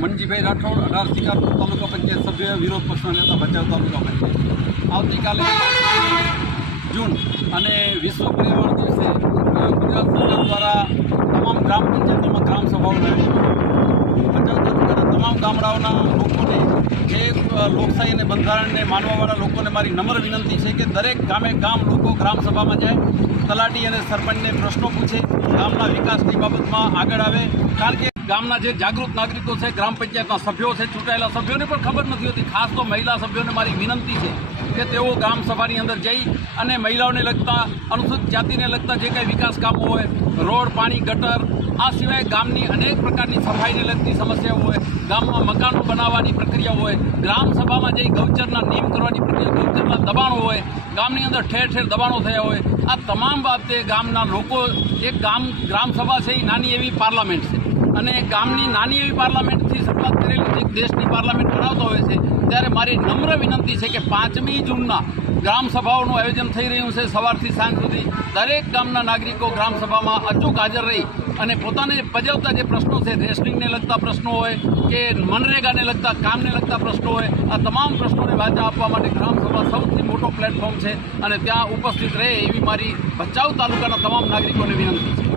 મનજીભાઈ રાઠોડ, 18 શિકારપુર તાલુકા પંચાયત સભ્ય, વિરોધ પક્ષના નેતા, ભચાઉ તાલુકા પંચાયત। આવતીકાલે 5 જૂન અને વિશ્વ પર્યાવરણ દિવસે ગુજરાત સરકાર દ્વારા તમામ ગ્રામ પંચાયતોમાં ગ્રામ સભાઓનું આયોજન ભચાઉ તાલુકાના તમામ ગામડાઓના લોકોને લોકશાહી અને બંધારણને માનવાવાળા લોકોને મારી નમ્ર વિનંતી છે કે દરેક ગામે ગામ લોકો ગ્રામ સભામાં જાય, તલાટી અને સરપંચને પ્રશ્નો પૂછે, ગામના વિકાસની બાબતમાં આગળ આવે। કારણ કે ગામના જે જાગૃત નાગરિકો છે, ગ્રામ પંચાયતના સભ્યો છે, ચૂંટાયેલા સભ્યોને પણ ખબર નથી હોતી। ખાસ તો મહિલા સભ્યોને મારી વિનંતી છે કે તેઓ ગ્રામ સભાની અંદર જઈ અને મહિલાઓને લગતા, અનુસૂચિત જાતિને લગતા જે કંઈ વિકાસ કામો હોય, રોડ, પાણી, ગટર, આ સિવાય ગામની અનેક પ્રકારની સફાઈને લગતી સમસ્યાઓ હોય, ગામમાં મકાનો બનાવવાની પ્રક્રિયા હોય, ગ્રામ સભામાં જઈ ગૌચરના નિયમ કરવાની પ્રક્રિયા, ગૌચરના દબાણો હોય, ગામની અંદર ઠેર ઠેર દબાણો થયા હોય, આ તમામ બાબતે ગામના લોકો, એક ગ્રામ સભા છે એ નાની એવી પાર્લામેન્ટ છે અને ગામની નાની એવી પાર્લામેન્ટથી શરૂઆત કરેલી જે દેશની પાર્લામેન્ટ બનાવતો હોય છે, ત્યારે મારી નમ્ર વિનંતી છે કે 5મી જૂનના ગ્રામ સભાઓનું આયોજન થઈ રહ્યું છે। સવારથી સાંજ સુધી દરેક ગામના નાગરિકો ગ્રામ સભામાં અચૂક હાજર રહી અને પોતાને પજવતા જે પ્રશ્નો છે, રેશનિંગને લગતા પ્રશ્નો હોય કે મનરેગાને લગતા, કામને લગતા પ્રશ્નો હોય, આ તમામ પ્રશ્નોને વાચા આપવા માટે ગ્રામ સભા સૌથી મોટો પ્લેટફોર્મ છે અને ત્યાં ઉપસ્થિત રહે એવી મારી ભચાઉ તાલુકાના તમામ નાગરિકોને વિનંતી છે।